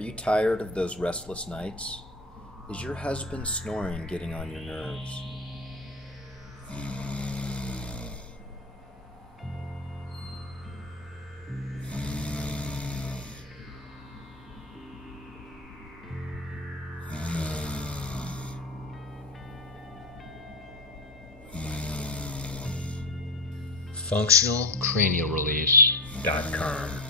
Are you tired of those restless nights? Is your husband snoring getting on your nerves? FunctionalCranialRelease.com